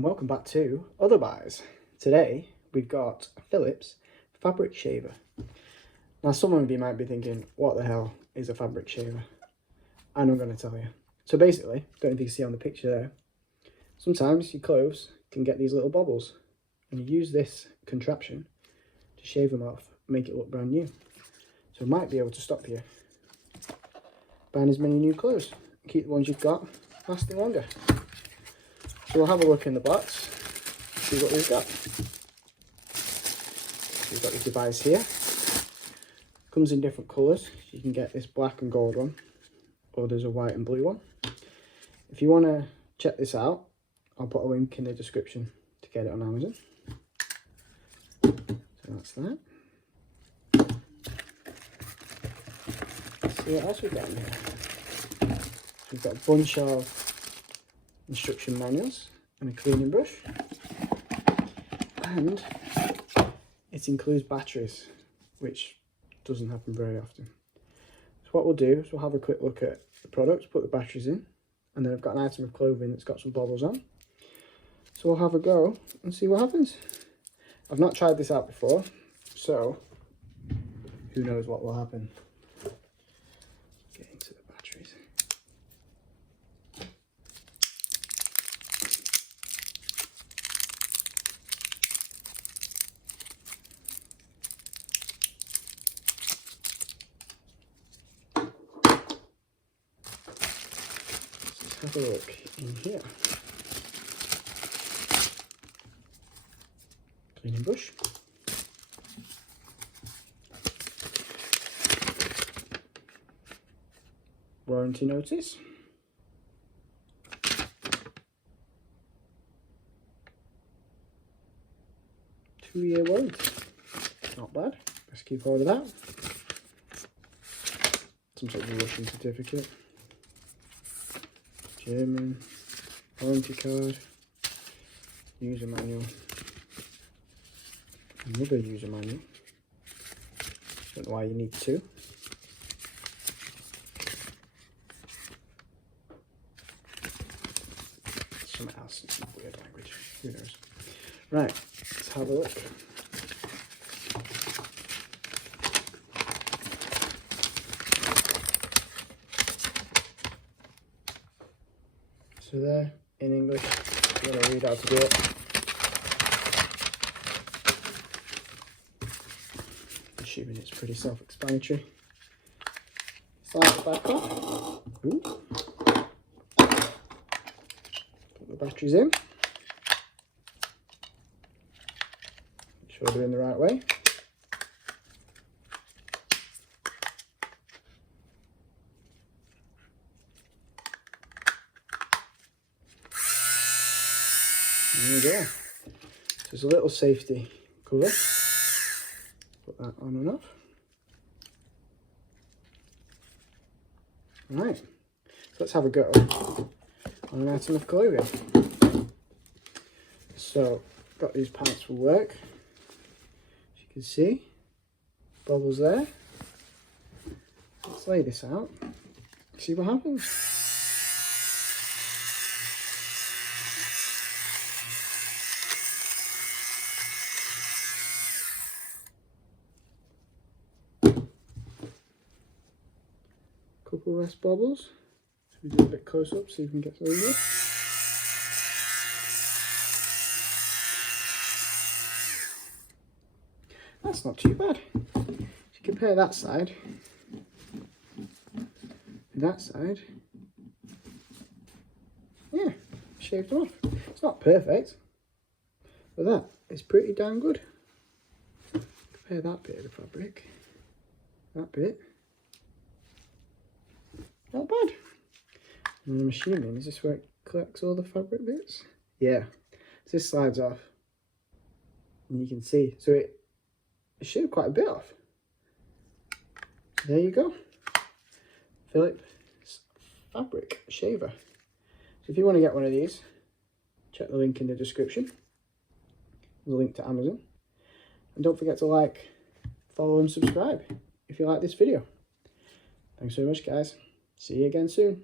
and welcome back to OtherBuys. Today we've got a Philips fabric shaver. Now some of you might be thinking, what the hell is a fabric shaver? And I'm going to tell you. So basically, don't know if you can see on the picture there, sometimes your clothes can get these little bobbles and you use this contraption to shave them off, make it look brand new. So it might be able to stop you buying as many new clothes, keep the ones you've got lasting longer. So we'll have a look in the box, see what we've got. So we've got the device here. Comes in different colours. You can get this black and gold one, or there's a white and blue one. If you want to check this out, I'll put a link in the description to get it on Amazon. So that's that. Let's see what else we've got in here. So we've got a bunch of instruction manuals and a cleaning brush, and it includes batteries, which doesn't happen very often. So what we'll do is we'll have a quick look at the products, put the batteries in, and then I've got an item of clothing that's got some bobbles on. So we'll have a go and see what happens. I've not tried this out before, so who knows what will happen. Get into the batteries. Let's have a look in here. Cleaning brush. Warranty notice. Two-year warranty. Not bad. Let's keep hold of that. Some sort of Russian certificate. German. Warranty card. User manual. Another user manual. Don't know why you need two. Something else, it's not weird language. Who knows? Right, let's have a look. So there, in English, I'm going to read how to do it. Assuming it's pretty self-explanatory. Slide it back up. Ooh. Put the batteries in. Make sure they're in the right way. There you go. So there's a little safety cover. Put that on and off. Right, so let's have a go on an item of clothing. So, got these pants for work. As you can see, bobbles there. Let's lay this out, see what happens. Couple less bobbles. So we do a bit close up so you can get some of it. That's not too bad. If you compare that side to that side, yeah, shaved them off. It's not perfect, but that is pretty damn good. Compare that bit of the fabric, that bit. Not bad. And I'm assuming, is this where it collects all the fabric bits? Yeah. So this slides off. And you can see. So it shaved quite a bit off. There you go. Philips fabric shaver. So if you want to get one of these, check the link in the description. There's a link to Amazon. And don't forget to like, follow and subscribe if you like this video. Thanks so much, guys. See you again soon.